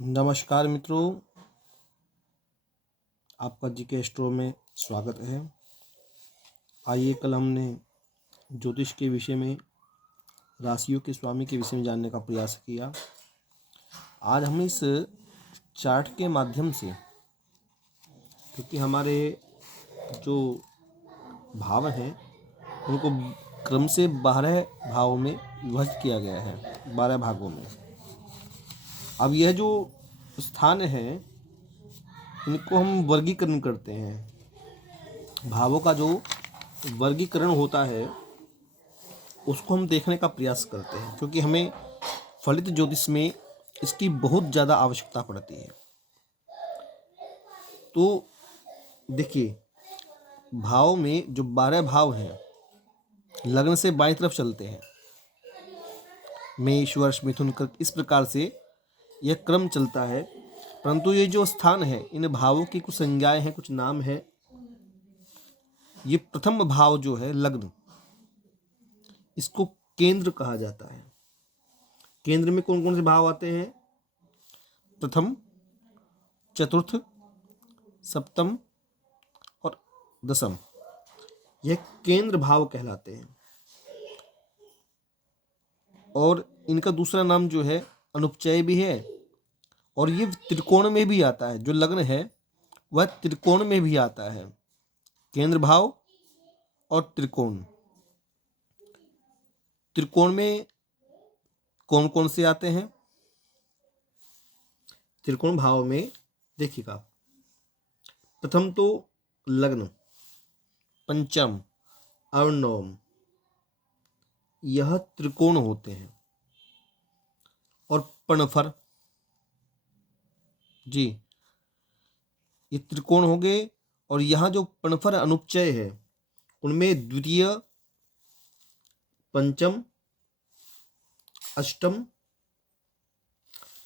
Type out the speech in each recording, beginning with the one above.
नमस्कार मित्रों, आपका जीके स्ट्रो में स्वागत है। आइए, कल हमने ज्योतिष के विषय में, राशियों के स्वामी के विषय में जानने का प्रयास किया। आज हम इस चार्ट के माध्यम से, क्योंकि हमारे जो भाव हैं उनको क्रम से 12 भावों में विभाजित किया गया है, 12 भागों में। अब यह जो स्थान है इनको हम वर्गीकरण करते हैं। भावों का जो वर्गीकरण होता है उसको हम देखने का प्रयास करते हैं, क्योंकि हमें फलित ज्योतिष में इसकी बहुत ज़्यादा आवश्यकता पड़ती है। तो देखिए, भाव में जो 12 भाव हैं लग्न से बाईं तरफ चलते हैं, मेष, वृष, मिथुन, कर्क, इस प्रकार से यह क्रम चलता है। परंतु ये जो स्थान है, इन भावों की कुछ संज्ञाएं हैं, कुछ नाम है। ये प्रथम भाव जो है लग्न, इसको केंद्र कहा जाता है। केंद्र में कौन कौन से भाव आते हैं? प्रथम, चतुर्थ, सप्तम और दसम, यह केंद्र भाव कहलाते हैं। और इनका दूसरा नाम जो है अनुपचय भी है, और ये त्रिकोण में भी आता है। जो लग्न है वह त्रिकोण में भी आता है। केंद्र भाव और त्रिकोण, त्रिकोण में कौन कौन से आते हैं? त्रिकोण भाव में देखिएगा, प्रथम तो लग्न, पंचम और नवम, यह त्रिकोण होते हैं। और पणफर, जी, ये त्रिकोण हो गए। और यहाँ जो पणफर अनुपचय है उनमें द्वितीय, पंचम, अष्टम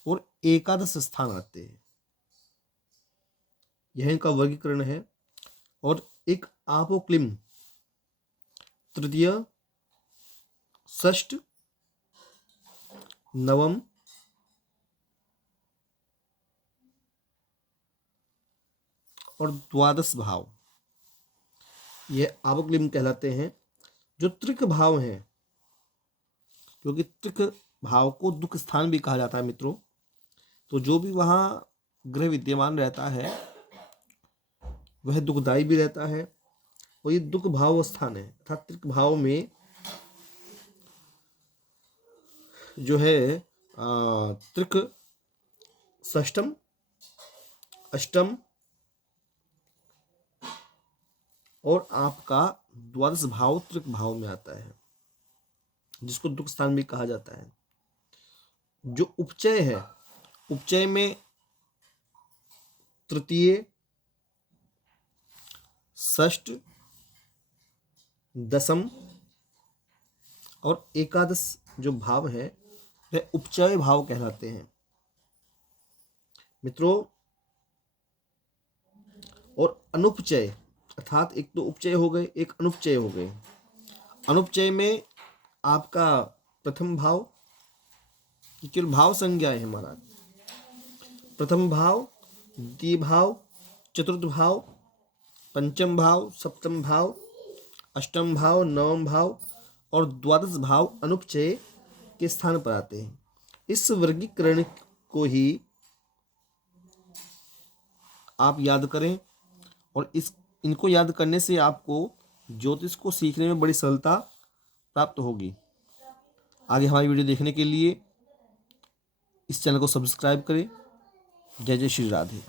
और एकादश स्थान आते हैं। यह इनका वर्गीकरण है। और एक आपोक्लिम, तृतीय, षष्ठ, नवम और द्वादश भाव, यह आपोक्लिम कहलाते हैं। जो त्रिक भाव हैं, क्योंकि त्रिक भाव को दुख स्थान भी कहा जाता है मित्रों, तो जो भी वहाँ ग्रह विद्यमान रहता है वह दुखदायी भी रहता है, और ये दुख भाव स्थान है। अर्थात त्रिक भाव में जो है त्रिक, षष्टम, अष्टम और आपका द्वादश भाव त्रिक भाव में आता है, जिसको दुख स्थान भी कहा जाता है। जो उपचय है, उपचय में तृतीय, षष्ठ, दसम और एकादश जो भाव है वह उपचय भाव कहलाते हैं मित्रों। और अनुपचय, अर्थात एक तो उपचय हो गए, एक अनुपचय हो गए। अनुपचय में आपका प्रथम भाव, केवल भाव संज्ञाएं है महाराज। प्रथम भाव, द्वितीय भाव, चतुर्थ भाव, पंचम भाव, सप्तम भाव, अष्टम भाव, नवम भाव और द्वादश भाव अनुपचय के स्थान पर आते हैं। इस वर्गीकरण को ही आप याद करें, और इनको याद करने से आपको ज्योतिष को सीखने में बड़ी सरलता प्राप्त होगी। आगे हमारी वीडियो देखने के लिए इस चैनल को सब्सक्राइब करें। जय जय श्री राधे।